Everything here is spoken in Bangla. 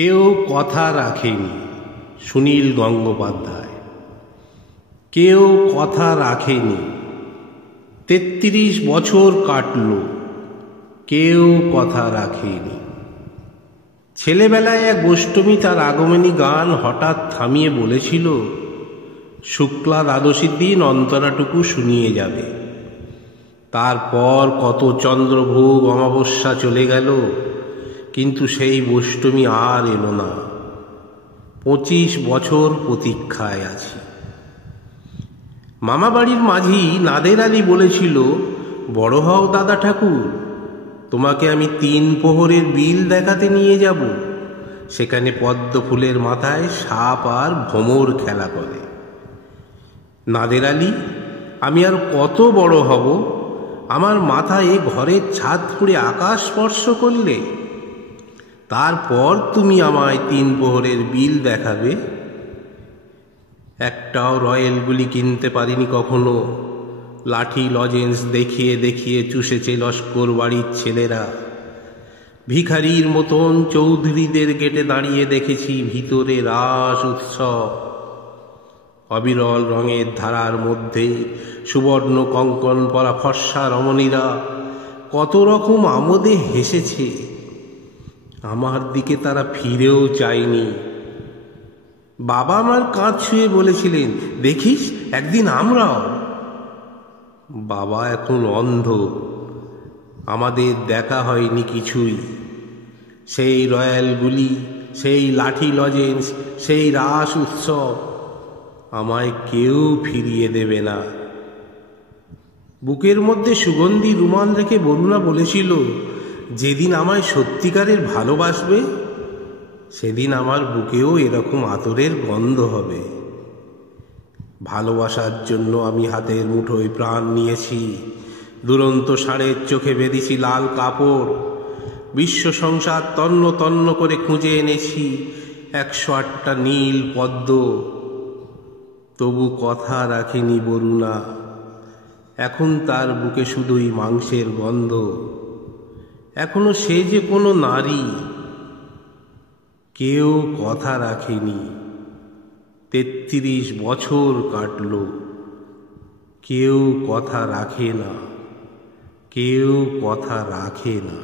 কেউ কথা রাখেনি। সুনীল গঙ্গোপাধ্যায়। কেউ কথা রাখেনি। ৩৩ বছর কাটল, কেউ কথা রাখেনি। ছেলেবেলায় এক গোষ্ঠমী তার আগমনী গান হঠাৎ থামিয়ে বলেছিল, শুক্লা দ্বাদশীর দিন অন্তরাটুকু শুনিয়ে যাবে। তারপর কত চন্দ্রভোগ অমাবস্যা চলে গেল, কিন্তু সেই গোষ্ঠমী আর এলো না। ২৫ বছর প্রতীক্ষায় আছি। মামাবাড়ির মাঝি নাদের আলী বলেছিল, বড় হও দাদা ঠাকুর, তোমাকে আমি ৩ প্রহরের বিল দেখাতে নিয়ে যাব। সেখানে পদ্ম ফুলের মাথায় সাপ আর ভ্রমর খেলা করে। নাদের আলী, আমি আর কত বড় হব? আমার মাথায় ঘরের ছাদ ফুঁড়ে আকাশ স্পর্শ করলে তারপর তুমি আমায় ৩ প্রহরের বিল দেখাবে। একটাও রয়েল গুলি কিনতে পারিনি কখনো। লাঠি লজেন্স দেখিয়ে দেখিয়ে চুষেছে লস্কর বাড়ির ছেলেরা। ভিখারির মতন চৌধুরীদের গেটে দাঁড়িয়ে দেখেছি ভিতরে রাস উৎসব। অবিরল রঙের ধারার মধ্যে সুবর্ণ কঙ্কন পরা ফর্সা রমণীরা কত রকম আমোদে হেসেছে। আমার দিকে তারা ফিরেও চায়নি। বাবা আমার কাঁধ ছুঁয়ে বলেছিলেন, দেখিস একদিন আমরাও। বাবা এখন অন্ধ, আমাদের দেখা হয়নি কিছুই। সেই রয়্যালগুলি, সেই লাঠি লজেন্স, সেই রাস উৎসব আমায় কেউ ফিরিয়ে দেবে না। বুকের মধ্যে সুগন্ধি রুমাল রেখে বরুণা বলেছিল, যেদিন আমায় সত্যিকারের ভালোবাসবে সেদিন আমার বুকেও এরকম আতরের গন্ধ হবে। ভালোবাসার জন্য আমি হাতের মুঠোয় প্রাণ নিয়েছি। দুরন্ত ষাঁড়ের চোখে বেঁধেছি লাল কাপড়। বিশ্ব সংসার তন্ন তন্ন করে খুঁজে এনেছি ১০৮টা নীল পদ্ম। তবু কথা রাখেনি বরুণা। এখন তার বুকে শুধুই মাংসের গন্ধ। এখনো সে যে কোনো নারী। কেউ কথা রাখেনি। ৩৩ বছর কাটল, কেউ কথা রাখে না, কেউ কথা রাখে না।